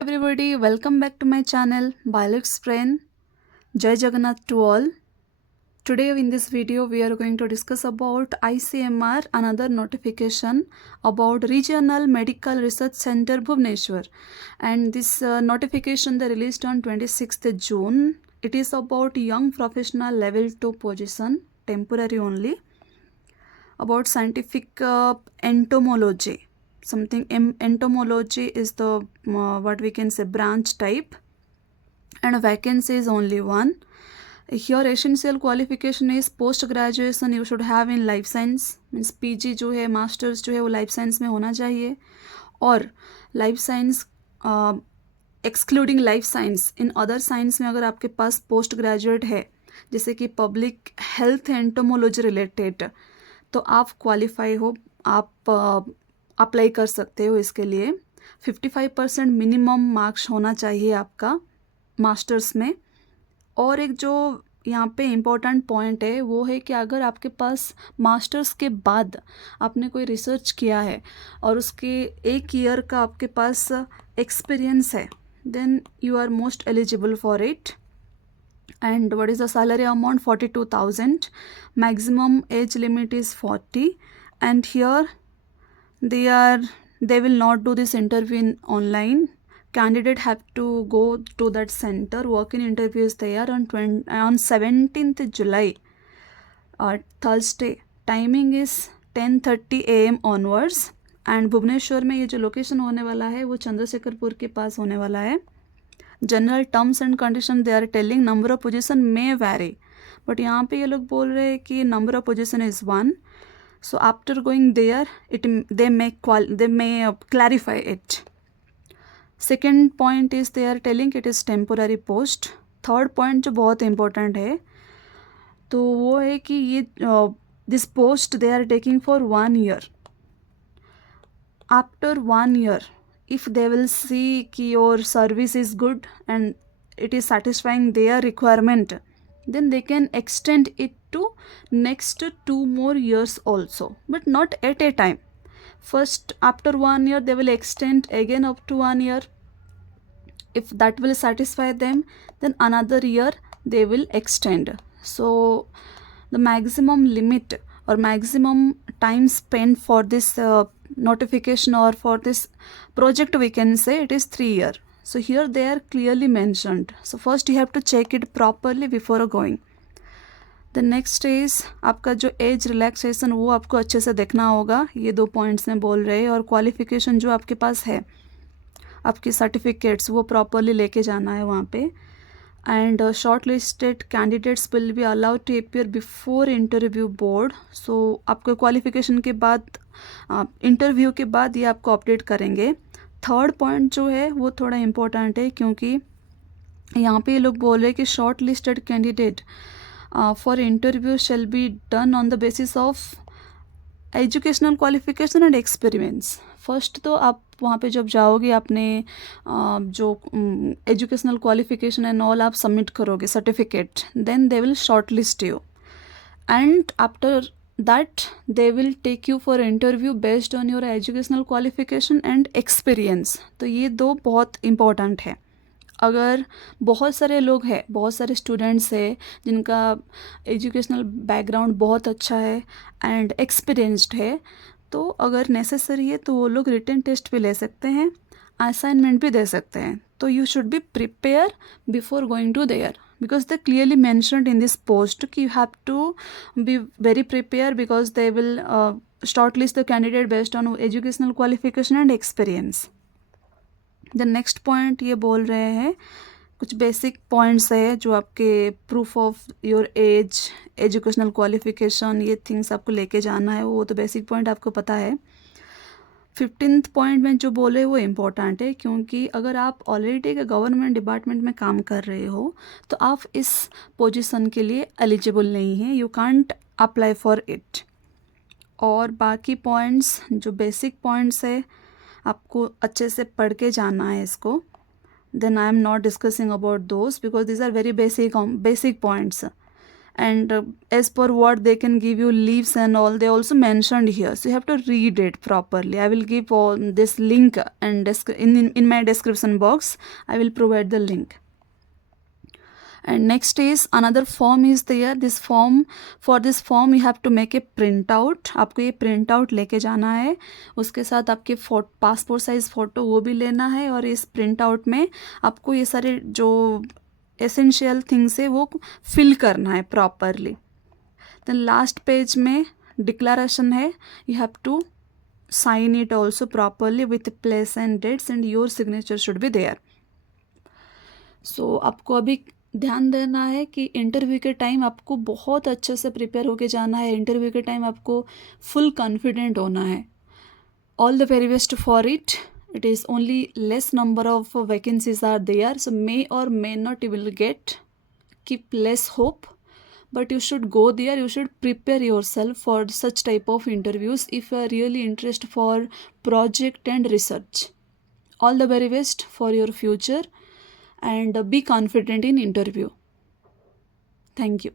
Everybody, welcome back to my channel Biolog's Brain. Jai Jagannath to all. Today in this video we are going to discuss about ICMR, another notification about Regional Medical Research Center Bhubaneswar, and this notification they released on 26th June. It is about young professional level 2 position, temporary only, about scientific entomology. Entomology is the what we can say branch type, and a vacancy is only one. Here essential qualification is post graduation you should have in life science, means PG जो है masters जो है वो life science में होना चाहिए, और life science excluding life science in other science में अगर आपके पास पोस्ट ग्रेजुएट है जैसे कि पब्लिक हेल्थ एंटोमोलॉजी रिलेटेड, तो आप क्वालिफाई हो, आप अप्लाई कर सकते हो इसके लिए। 55% मिनिमम मार्क्स होना चाहिए आपका मास्टर्स में। और एक जो यहाँ पे इम्पोर्टेंट पॉइंट है वो है कि अगर आपके पास मास्टर्स के बाद आपने कोई रिसर्च किया है और उसके 1 ईयर का आपके पास एक्सपीरियंस है, then you are most eligible for it. And what is the salary amount? 42,000. Maximum age limit is 40, and here they will not do this interview in online. Candidate have to go to that center. Walk-in interviews there on 17th July, Thursday. Timing is 10:30 AM onwards. And Bhubaneswar में ये जो location होने वाला है वो चंद्रशेखरपुर के पास होने वाला है। General terms and condition they are telling number of position may vary, but यहाँ पे ये लोग बोल रहे हैं कि number of position is 1. So after going there they may clarify it. Second point is they are telling it is temporary post. Third point जो बहुत इंपॉर्टेंट है तो वो है कि ये this post they are taking for 1 year. After 1 year if they will see कि your service is good and it is satisfying their requirement, then they can extend it to next 2 more years also, but not at a time. First after 1 year they will extend again up to 1 year. If that will satisfy them, then another year they will extend. So the maximum limit or maximum time spent for this notification or for this project we can say it is 3 year. So here they are clearly mentioned. So first you have to check it properly before going. The next is आपका जो age relaxation वो आपको अच्छे से देखना होगा, ये 2 points में बोल रहे हैं। और क्वालिफिकेशन जो आपके पास है, आपकी सर्टिफिकेट्स वो प्रॉपरली लेके जाना है वहाँ पे। And short listed candidates will be allowed to appear before interview board. So आपके क्वालिफिकेशन के बाद इंटरव्यू के बाद ये आपको अपडेट करेंगे. थर्ड पॉइंट जो है वो थोड़ा इम्पोर्टेंट है, क्योंकि यहाँ पे ये लोग बोल रहे हैं कि short listed candidate for interview shall be done on the basis of educational qualification and experience. First तो आप वहाँ पे जब जाओगे अपने जो एजुकेशनल क्वालिफिकेशन एंड ऑल आप सबमिट करोगे certificate, then they will short list you, and after that they will take you for interview based on your educational qualification and experience. तो ये 2 बहुत important है. अगर बहुत सारे लोग हैं, बहुत सारे स्टूडेंट्स हैं जिनका एजुकेशनल बैकग्राउंड बहुत अच्छा है एंड एक्सपीरियंस्ड है, तो अगर नेसेसरी है तो वो लोग रिटन टेस्ट भी ले सकते हैं, असाइनमेंट भी दे सकते हैं. तो you should be prepare before going to there, because they clearly mentioned in this post कि you have to be very prepared because they will shortlist the candidate based on educational qualification and experience. The next point ये बोल रहे हैं कुछ basic points है जो आपके proof of your age, educational qualification, ये थिंग्स आपको लेके जाना है. वो तो बेसिक पॉइंट आपको पता है. 15th पॉइंट में जो बोले वो इम्पोर्टेंट है, क्योंकि अगर आप ऑलरेडी एक गवर्नमेंट डिपार्टमेंट में काम कर रहे हो तो आप इस पोजीशन के लिए एलिजिबल नहीं हैं, you can't apply for it. और बाकी पॉइंट्स जो बेसिक पॉइंट्स है आपको अच्छे से पढ़ के जाना है इसको. Then I am not discussing about those because these are very basic points. and as per what they can give you leaves and all, they also mentioned here, so you have to read it properly. I will give all this link and in my description box I will provide the link. And next is another form is there. This form, for this form you have to make a print out. आपको ये print out लेके जाना है, उसके साथ आपके passport size photo वो भी लेना है, और इस प्रिंट आउट में आपको ये सारे जो एसेंशियल थिंग्स है वो फिल करना है प्रॉपरली. देन लास्ट पेज में डिक्लेरेशन है, you have to sign it also properly with place and dates and your signature should be there. So आपको अभी ध्यान देना है कि इंटरव्यू के टाइम आपको बहुत अच्छे से प्रिपेयर होके जाना है. इंटरव्यू के टाइम आपको फुल कॉन्फिडेंट होना है. All the very best for it. It is only less number of vacancies are there, so may or may not you will get. Keep less hope, but you should go there. You should prepare yourself for such type of interviews if you are really interested for project and research. All the very best for your future, and be confident in interview. Thank you.